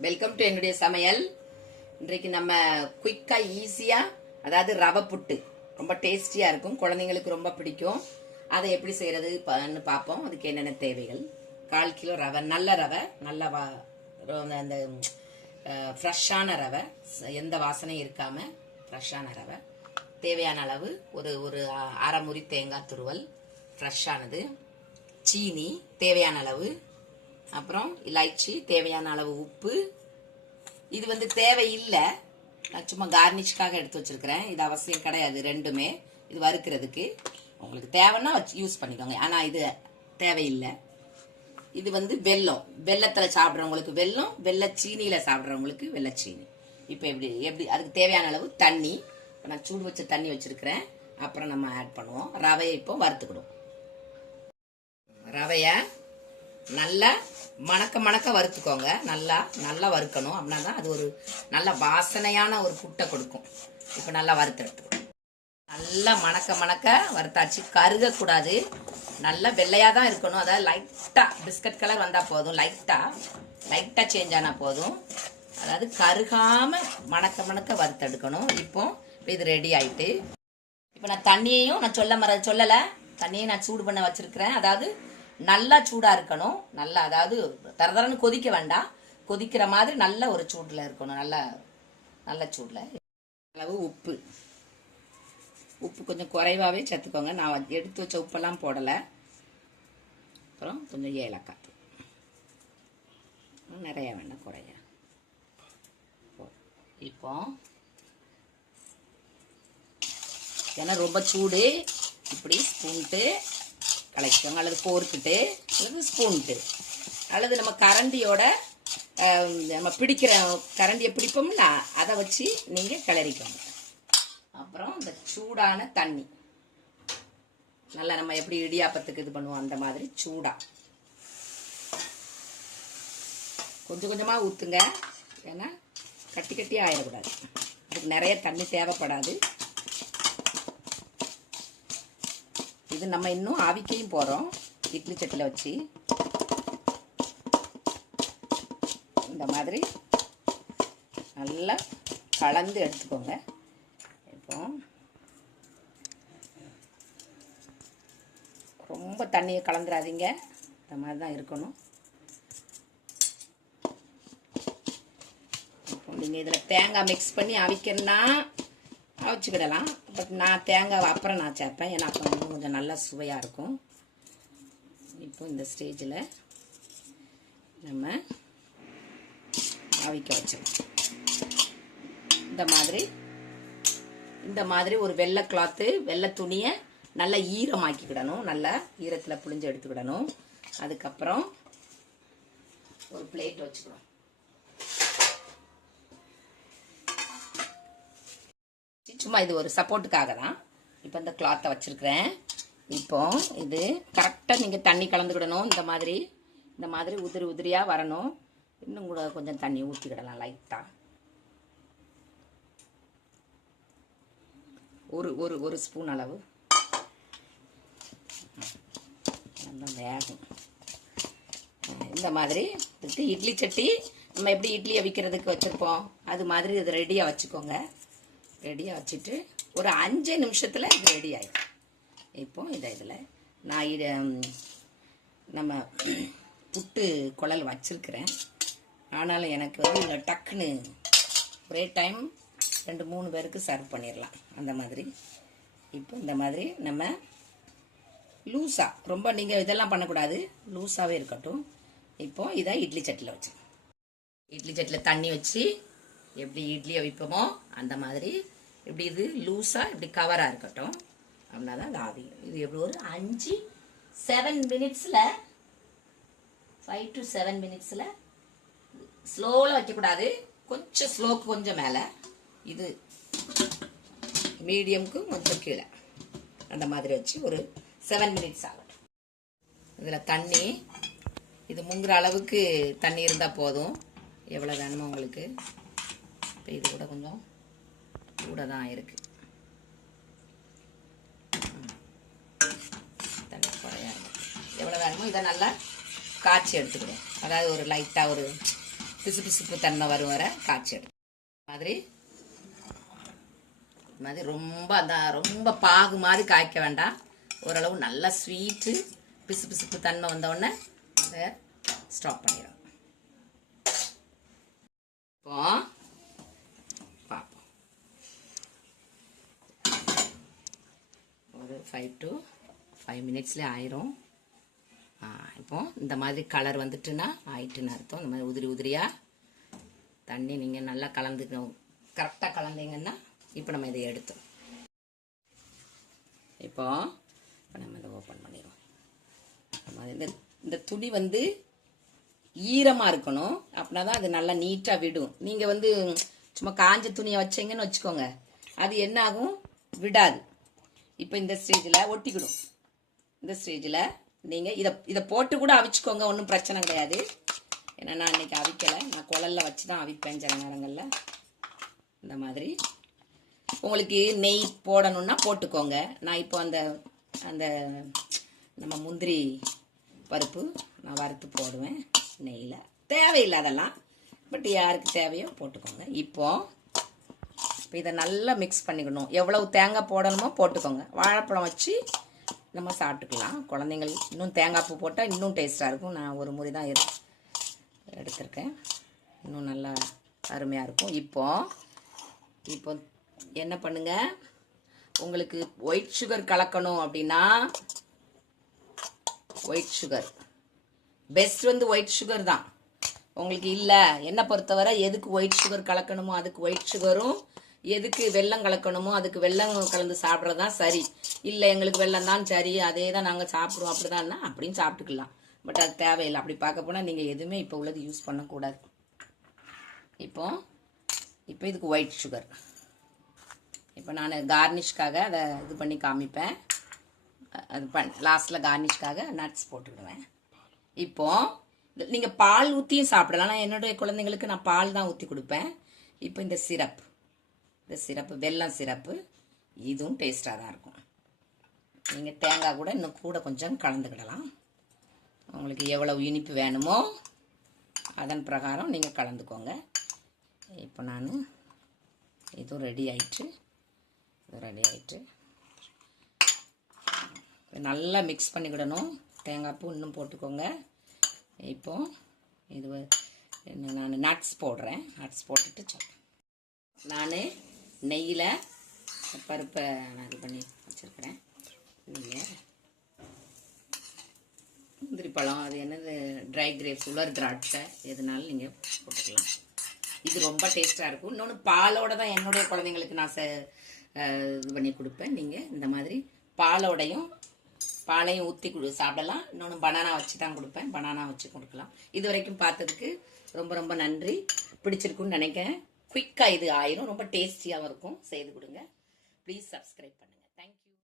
Welcome to என்னுடைய சமையல். இன்றைக்கு நம்ம குயிக்கா ஈஸியா அதாவது ரவை புட்டு. ரொம்ப டேஸ்டியா இருக்கும். குழந்தைங்களுக்கு ரொம்ப பிடிக்கும். அதை எப்படி செய்யறது? பன்னு பார்ப்போம். அதுக்கு என்னென்ன தேவைகள்? கால் கிலோ ரவை நல்ல ரவை நல்ல வா அந்த ஃப்ரெஷ்ஷான ரவை. எந்த வாசனையும் இருக்காம ஃப்ரெஷ்ஷான ரவை. தேவையான அளவு ஒரு ஒரு அ- அரை முறி தேங்காய் துருவல் ஃப்ரெஷ்ஷானது சீனி தேவையான அளவு அப்புறம் இலாய்ச்சி தேவையான அளவு உப்பு. இது வந்து தேவையில்லை. நான் சும்மா கார்னிஷ்காக எடுத்து வச்சிருக்கிறேன். இது அவசியம் கிடையாது ரெண்டுமே. இது வறுக்கிறதுக்கு. உங்களுக்கு தேவைன்னா வச்சு யூஸ் பண்ணிக்கோங்க. ஆனால் இது தேவையில்லை. இது வந்து வெல்லம். வெள்ளத்தில் சாப்பிட்றவங்களுக்கு வெல்லம் வெள்ளச்சீனியில் சாப்பிட்றவங்களுக்கு வெள்ளச்சீனி இப்போ எப்படி எப்படி அதுக்கு தேவையான அளவு தண்ணி. இப்போ நான் சூடு வச்ச தண்ணி வச்சுருக்கிறேன். அப்புறம் நம்ம ஆட் பண்ணுவோம். ரவையை இப்போ வறுத்துக்கிடுவோம். ரவையை நல்லா மணக்க மணக்க வறுத்துக்கோங்க. நல்லா நல்லா வறுக்கணும் அப்படின்னா தான் அது ஒரு நல்ல வாசனையான ஒரு புட்டை கொடுக்கும். இப்போ நல்லா வறுத்து நல்லா மணக்க மணக்க வறுத்தாச்சு. கருகக்கூடாது. நல்லா வெள்ளையாக தான் இருக்கணும். அதாவது லைட்டாக பிஸ்கட் கலர் வந்தால் போதும். லைட்டாக லைட்டாக சேஞ்ச் ஆனால் போதும். அதாவது கருகாமல் மணக்க மணக்க வறுத்தெடுக்கணும். இப்போ இது ரெடி ஆயிட்டு. இப்போ நான் தண்ணியையும் நான் சொல்ல மற சொல்லலை. தண்ணியை நான் சூடு பண்ண வச்சுருக்கிறேன். அதாவது நல்லா சூடாக இருக்கணும். நல்லா அதாவது தரதரன்னு கொதிக்க வேண்டாம். கொதிக்கிற மாதிரி நல்ல ஒரு சூடில் இருக்கணும். நல்லா நல்ல சூடில். அளவு உப்பு. உப்பு கொஞ்சம் குறைவாகவே சேர்த்துக்கோங்க. நான் எடுத்து வச்ச உப்பெல்லாம் போடலை. அப்புறம் கொஞ்சம் ஏலக்காய் தூள். நிறைய வேண்டாம் குறைய. இப்போ ஏன்னா ரொம்ப சூடு. இப்படி ஸ்பூன்ட்டு கலக்கிக்கோங்க அல்லது போர்க்கிட்டு அல்லது ஸ்பூன்ட்டு அல்லது நம்ம கரண்டியோட நம்ம பிடிக்கிற கரண்டியை பிடிப்போம்ல அதை வச்சு நீங்கள் கிளறிக்கோங்க. அப்புறம் இந்த சூடான தண்ணி. நல்லா நம்ம எப்படி இடியாப்பத்துக்கு இது பண்ணுவோம் அந்த மாதிரி சூடாக கொஞ்சம் கொஞ்சமாக ஊற்றுங்க ஏன்னா கட்டி கட்டி ஆயிடக்கூடாது. அதுக்கு நிறைய தண்ணி தேவைப்படாது. இது நம்ம இன்னும் ஆவிக்கையும் போகிறோம் இட்லி சட்டியில் வச்சு. இந்த மாதிரி. நல்லா கலந்து எடுத்துக்கோங்க. இப்போ ரொம்ப தண்ணியை கலந்துடாதீங்க இந்த மாதிரி தான் இருக்கணும். நீங்கள் இதில் தேங்காய் மிக்ஸ் பண்ணி அவிக்கணும்னா அவிச்சுக்கிடலாம். பட் நான் தேங்காய் அப்புறம் நான் சேர்ப்பேன். ஏன்னா அப்போ இன்னும் கொஞ்சம் நல்லா சுவையாக இருக்கும். இப்போ இந்த ஸ்டேஜில் நம்ம அவிக்க வச்சிடலாம். இந்த மாதிரி இந்த மாதிரி ஒரு வெள்ளை கிளாத்து வெள்ளை துணியை நல்லா ஈரமாக்கிக்கிடணும். நல்லா ஈரத்தில் புளிஞ்சு எடுத்துக்கிடணும். அதுக்கப்புறம் ஒரு பிளேட் வச்சுக்கணும். சும்மா இது ஒரு சப்போர்ட்டுக்காக தான். இப்போ இந்த கிளாத்தை வச்சுருக்கிறேன். இப்போ இது கரெக்டாக நீங்கள் தண்ணி கலந்துக்கிடணும். இந்த மாதிரி இந்த மாதிரி உதிரி உதிரியாக வரணும். இன்னும் கூட கொஞ்சம் தண்ணி ஊற்றிக்கிடலாம் லைட்டாக ஒரு ஒரு ஒரு ஸ்பூன் அளவு. நல்லா வேகும். இந்த மாதிரி இட்லி சட்டி. நம்ம எப்படி இட்லியை விற்கிறதுக்கு வச்சுருப்போம்? அது மாதிரி இது ரெடியாக வச்சுக்கோங்க. ரெடியாக வச்சுட்டு ஒரு அஞ்சு நிமிஷத்தில் இது ரெடி ஆகிடும் இப்போ இதை இதில் நான் இதை நம்ம புட்டு குழல் வச்சுருக்கிறேன். ஆனாலும் எனக்கு வந்து இதில் டக்குன்னு ஒரே டைம் ரெண்டு மூணு பேருக்கு சர்வ் பண்ணிடலாம். அந்த மாதிரி. இப்போ இந்த மாதிரி நம்ம லூஸாக ரொம்ப நீங்கள் இதெல்லாம் பண்ணக்கூடாது. லூஸாகவே இருக்கட்டும். இப்போ இதை இட்லி சட்டியில் வச்சு இட்லி சட்டியில் தண்ணி வச்சு எப்படி இட்லியை வைப்போமோ அந்த மாதிரி இப்படி இது லூஸாக இப்படி கவராக இருக்கட்டும். அப்படின்னா தான் அது ஆவி. இது எப்படி ஒரு அஞ்சு செவன் மினிட்ஸில் ஃபைவ் டு செவன் மினிட்ஸில் ஸ்லோவில் வைக்கக்கூடாது. கொஞ்சம் ஸ்லோக்கு கொஞ்சம் மேலே. இது மீடியம்க்கு கொஞ்சம் கீழே. அந்த மாதிரி வச்சு ஒரு செவன் மினிட்ஸ் ஆகட்டும். இதில் தண்ணி இது முங்குற அளவுக்கு தண்ணி இருந்தால் போதும். எவ்வளோ வேணுமோ உங்களுக்கு. இப்போ இது கூட கொஞ்சம் கூட தான் இருக்கு தண்ணி குறையா எவ்வளோ வேணுமோ இதை நல்லா காய்ச்சி எடுத்துக்கணும் அதாவது ஒரு லைட்டாக ஒரு பிசு பிசுப்பு தன்மை வரும் வர காய்ச்சி எடுத்து மாதிரி. இது மாதிரி ரொம்ப அந்த ரொம்ப பாகு மாதிரி காய்க்க வேண்டாம். ஓரளவு நல்லா ஸ்வீட்டு பிசு பிசுப்பு தன்மை வந்தவுடனே அதை ஸ்டாப் பண்ணிடும் இப்போ பார்ப்போம் ஒரு ஃபைவ் டு ஃபைவ் மினிட்ஸ்லேயே ஆயிரும். இப்போது இந்த மாதிரி கலர் வந்துட்டுன்னா ஆயிட்டுன்னு அர்த்தம். இந்த மாதிரி உதிரி உதிரியாக தண்ணி நீங்கள் நல்லா கலந்துக்கணும் கரெக்டாக கலந்தீங்கன்னா இப்போ நம்ம இதை எடுத்தோம். இப்போ இப்போ நம்ம இதை ஓப்பன் பண்ணிடுவோம். நம்ம இந்த இந்த துணி வந்து ஈரமாக இருக்கணும். அப்படின்னா தான் அது நல்லா நீட்டாக விடும். நீங்கள் வந்து சும்மா காஞ்ச துணியை வச்சீங்கன்னு வச்சுக்கோங்க. அது என்ன ஆகும் விடாது. இப்போ இந்த ஸ்டேஜில் ஒட்டிக்கிடும். இந்த ஸ்டேஜில் நீங்கள் இதை இதை போட்டு கூட அவிச்சுக்கோங்க ஒன்றும் பிரச்சனை கிடையாது. ஏன்னா நான் இன்னைக்கு அவிக்கலை. நான் குழல்ல வச்சு தான் அவிப்பேன் சில நேரங்களில். இந்த மாதிரி. உங்களுக்கு நெய் போடணுன்னா போட்டுக்கோங்க. நான் இப்போ அந்த அந்த நம்ம முந்திரி பருப்பு நான் வறுத்து போடுவேன் நெய்யில். தேவையில்லை அதெல்லாம் பட் யாருக்கு தேவையோ போட்டுக்கோங்க. இப்போது இப்போ இதை நல்லா மிக்ஸ் பண்ணிக்கணும். எவ்வளவு தேங்காய் போடணுமோ போட்டுக்கோங்க. வாழைப்பழம் வச்சு நம்ம சாப்பிட்டுக்கலாம். குழந்தைங்கள் இன்னும் தேங்காய் பூ போட்டால் இன்னும் டேஸ்ட்டாக இருக்கும். நான் ஒரு முறை தான் எடுத்திருக்கேன். இன்னும் நல்லா அருமையாக இருக்கும். இப்போ இப்போ என்ன பண்ணுங்கள் உங்களுக்கு ஒயிட் சுகர் கலக்கணும் அப்படின்னா ஒயிட் சுகர் பெஸ்ட் வந்து ஒயிட் சுகர் தான். உங்களுக்கு இல்லை. என்னை பொறுத்தவரை எதுக்கு ஒயிட் சுகர் கலக்கணுமோ அதுக்கு ஒயிட் சுகரும் எதுக்கு வெல்லம் கலக்கணுமோ அதுக்கு வெல்லம் கலந்து சாப்பிட்றது தான் சரி. இல்லை எங்களுக்கு வெல்லம் தான் சரி அதே தான் நாங்கள் சாப்பிடுவோம் அப்படிதான்னா அப்படின்னு சாப்பிட்டுக்கலாம். பட் அது தேவையில்லை. அப்படி பார்க்க போனால் நீங்கள் எதுவுமே இப்போ உள்ளது யூஸ் பண்ணக்கூடாது. இப்போ இப்போ இதுக்கு ஒயிட் சுகர் இப்போ நான் கார்னிஷ்காக அதை இது பண்ணி காமிப்பேன். அது பண் லாஸ்ட்டில் கார்னிஷ்காக நட்ஸ் போட்டுக்கிடுவேன். இப்போது நீங்கள் பால் ஊற்றியும் சாப்பிடலாம். ஆனால் என்னுடைய குழந்தைங்களுக்கு நான் பால் தான் ஊற்றி கொடுப்பேன். இப்போ இந்த சிரப் இந்த சிரப்பு வெல்லம் சிரப்பு இதுவும் டேஸ்ட்டாக தான் இருக்கும். நீங்கள் தேங்காய் கூட இன்னும் கூட கொஞ்சம் கலந்துக்கிடலாம். உங்களுக்கு எவ்வளவு இனிப்பு வேணுமோ அதன் பிரகாரம் நீங்கள் கலந்துக்கோங்க. இப்போ நான் இதுவும் ரெடி ஆயிட்டு இது ரெடி ஆயிட்டு. நல்லா மிக்ஸ் பண்ணிக்கிடணும். தேங்காய் பூ இன்னும் போட்டுக்கோங்க. இப்போ இது நான் நட்ஸ் போடுறேன். நட்ஸ் போட்டுட்டு சொல்கிறேன் நான் நெய்யில் பருப்பை நான் இது பண்ணி வச்சுருக்கிறேன். நீங்கள் முந்திரி பழம் அது என்னது ட்ரை கிரேப்ஸ் உலர் திராட்சை எதுனாலும் நீங்கள் போட்டுக்கலாம். இது ரொம்ப டேஸ்ட்டாக இருக்கும். இன்னொன்று பாலோட தான் என்னுடைய குழந்தைங்களுக்கு நான் இது பண்ணி கொடுப்பேன். நீங்கள் இந்த மாதிரி பாலோடையும் பாலையும் ஊற்றி கொடு சாப்பிடலாம். இன்னொன்று பனானா வச்சு தான் கொடுப்பேன். பனானா வச்சு கொடுக்கலாம். இது வரைக்கும் பார்த்ததுக்கு ரொம்ப ரொம்ப நன்றி. பிடிச்சிருக்குன்னு நினைக்கிறேன். குயிக்காக இது ஆயிரும். ரொம்ப டேஸ்டியாகவும் இருக்கும். செய்து கொடுங்க. ப்ளீஸ் சப்ஸ்கிரைப் பண்ணுங்கள்